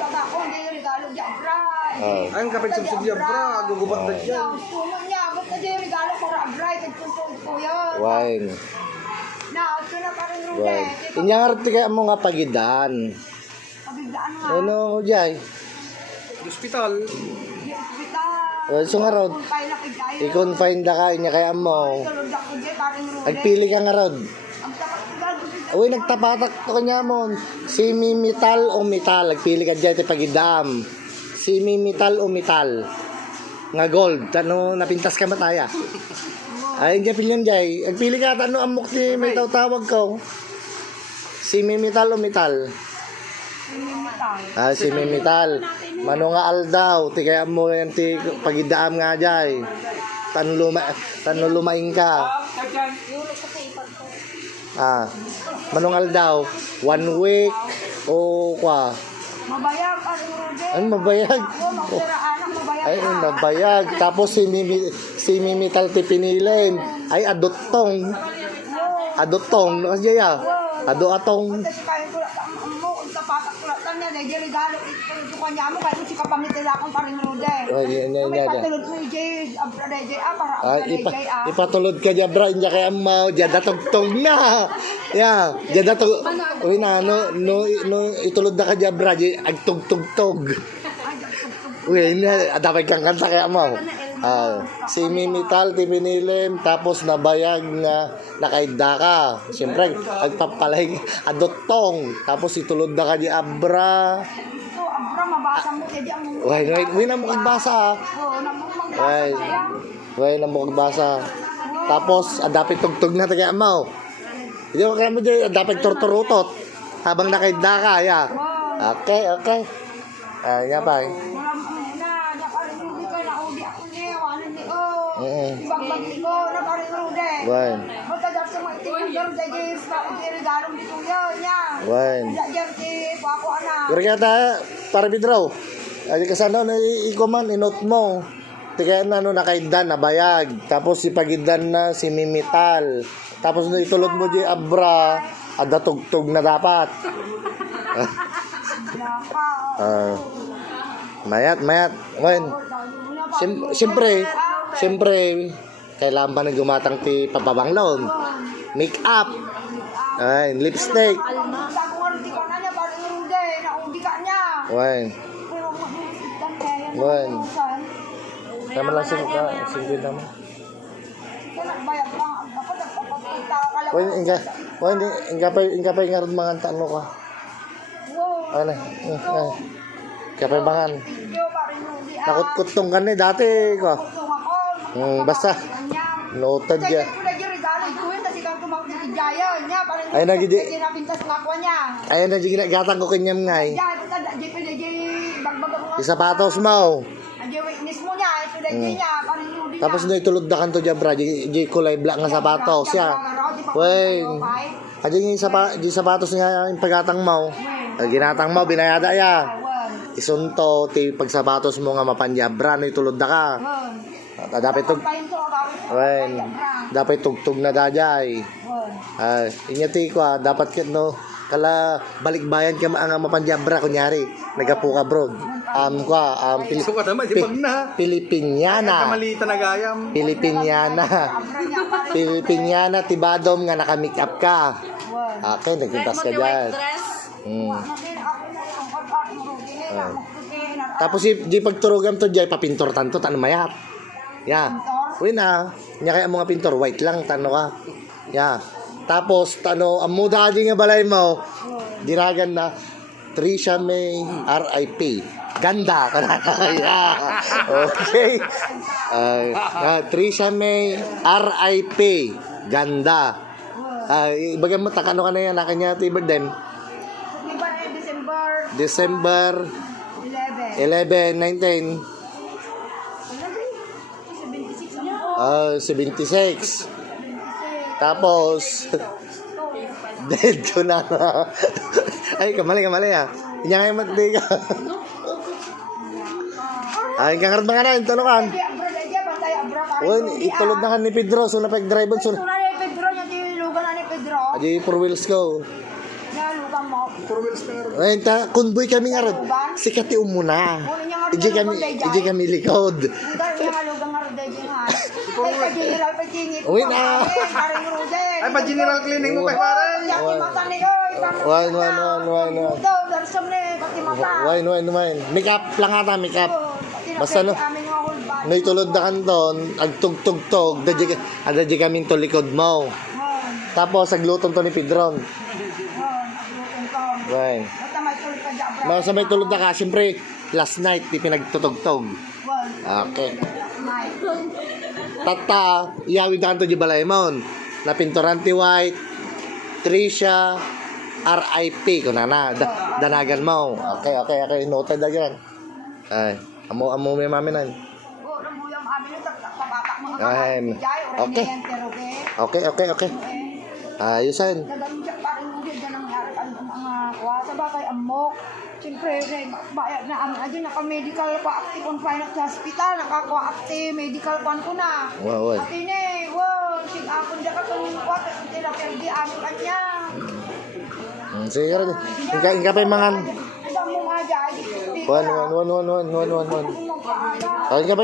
Baga ko, hindi regalo di abra. Ay, ang kapit sa abra, gugubat na dyan. Tumo niya, ba't na di regalo ko abra, tagtuntong ko yun. Wine. Na, ito na parang rude. Wine. Inyang kaya mo nga pagidan. Pabigdaan nga. Ano, Jay? Hospital. Di ospital. Well, so nga rod. Confine na kay kayo. I-confine da ka, inya kaya mo. Tulog ako di, parang rude. Agpili ka nga rod. Ang tapat ko galo. Uy, nagtapatak ko kanya mo. Si Mimital o Metal. Agpili ka dyan, pagidam. Si Mimital o Metal. Nga gold. Ano, napintas ka mataya. Ay, hindi pilyan Jay. Agpili ka, ano, amok si may tawag ko. Si Mimital o Metal. Si Mimital. Mano nga aldaw. Ti kaya mo yan ti pagidaam nga Jay. Tano lumaing ka. Manong aldaw. 1 week. O kwa. Mabayag, parang rude. Ay, mabayag. Anak, mabayag. Ay, mabayag. Tapos si Mimital ti pinilim. Ay, adotong. Adotong. Kasi ya. Ado-atong. Kasi kayo ko mo, kung tapatak ko lang niya, dahil regalo, ito ko niya mo, kahit si kapangitila akong parang rude. May patulod mo yung Jay, abra na Jay, para abra na Jay, ipatulod ka dyan, bro. Hindi kaya mo. Diyan datugtog na. Yeah. Diyan datug. Uy na, no, itulod na ka dyan, bro. Agtugtugtog. Uy, dapat kang kanta kaya mo. Si Mimital, tipinilim, tapos nabayag na nakaida ka. Siyempre, agpapalay, adotong. Tapos itulod na ka di abra. So, abra, mabasa mo, kaya di ang mga... Uy, na mo kagbasa. Oo, namang magbasa. Uy, na mo kagbasa. Tapos, dapat tugtog na taga mo. Hindi mo kaya mo dyan, dapat turturutot. Habang nakaida ka, ya. Okay. Yan pa. Ibang ko na parang rude. Wan. Magkadap sa mga itinagaro dahil sa regalong dito yun niya. Wan. Diyan si Paco anak. Pero kaya ta, para bidraw. Ay kasi ano, ikuman, inot mo. Kaya na, nakaidan, nabayag. Tapos si pagidan na, si Mimital. Tapos itulod mo di abra, adatugtog na dapat. Mayat. Wan. Siyempre, kailangan ba na gumatang ti papabanglon? Make up. Ay, lipstick. Wan. Tama lang single naman. Inga pa nga rin mga tano ka. Ano? Kapay bangan. Nakut-kutong ka na dati ko. Basta noted ya. Ay nagidi. Ay nagidi gatang ko kanyam ngay. Sapatos mo. Tapos na itulod na kanto dyan bra. Di kulay black nga sapatos ya. Wey. Aji sapatos nga yung pagatang mo. Ginatang mo binayada ya. Isunto ti pagsapatos mo nga mapanjabra no itulod na ka. Dapat tugtog na dajay. Inyati ko dapat ket no kala balikbayan ka ang mapanjabra kunyari nagapu ka bro. Pilipiniana. Pilipiniana tibadom nga naka-make up ka. Okay, nagtintas ka diyan. Tapos di pagturugam to diay papintor tanto tan mayat. Ya. Uy na, nya kaya mga pintor white lang tano ka. Ya. Tapos tano ang muda di nga balay mo. Diragan na Trisha May RIP. Ganda kana kaya. Okay. Trisha May RIP. Ganda. Ibagay mo takano ka na yan kanya ti birthday. December 11, 19. 76. Tapos dead ko na. Ay, kamali ah. Inya nga yung matdi ka. Ay, kangarad mga na, ito kan. Itulod na kan ni Pedro, so napag-drive on. So na ni Pedro, niya lugan na ni Pedro. Aji 4 wheels ko. Na lugan mo. 4 wheels na nga rin. Ay, kunboy kami nga ron. Sikati umuna. Iji kami likod. Dahil yung halugang nga rin dahil nga. Ay, ka-general pa tingit. Uy, na. Paring Rudy. Ay, pa-general cleaning mo pa, pare. Yaki mata ni oy. Wine. Daw, darsam ni, pati mata. Wine. Make up lang ata, make up. Basta no. Amin nga hulban. Nay tulod na kanton, agtug-tug-tug, dadya kami to likod mo. Tapos, agluton to ni Pedron. Right. Basta may tuloy ka dyan, bro. Mga sa may tulod na ka, siyempre, last night, di pinagtutog-tog. Okay. Tata, iyawid na kanto di Balaymon. Na Pintorante White, Tricia, RIP, kung na, danagan mo. Okay. Noted na yan. Ay, amo may mami nan. Ayan. Okay. Okay. Ayusan. Nagamit siya parang hindi dyan ang nangyari ang mga kuwasa ba kay Amok. Siyempre, bayad na ang adyo, naka-medical pa active on finance sa hospital, nakakuha active medical pan ko na. Wow. At ini, sig-apon dyan ka kung kuwat, at tinapeldi amin kanya. Sige rin. Ingka pa yung mga... Ibang mo nga dyan, One. Ingka pa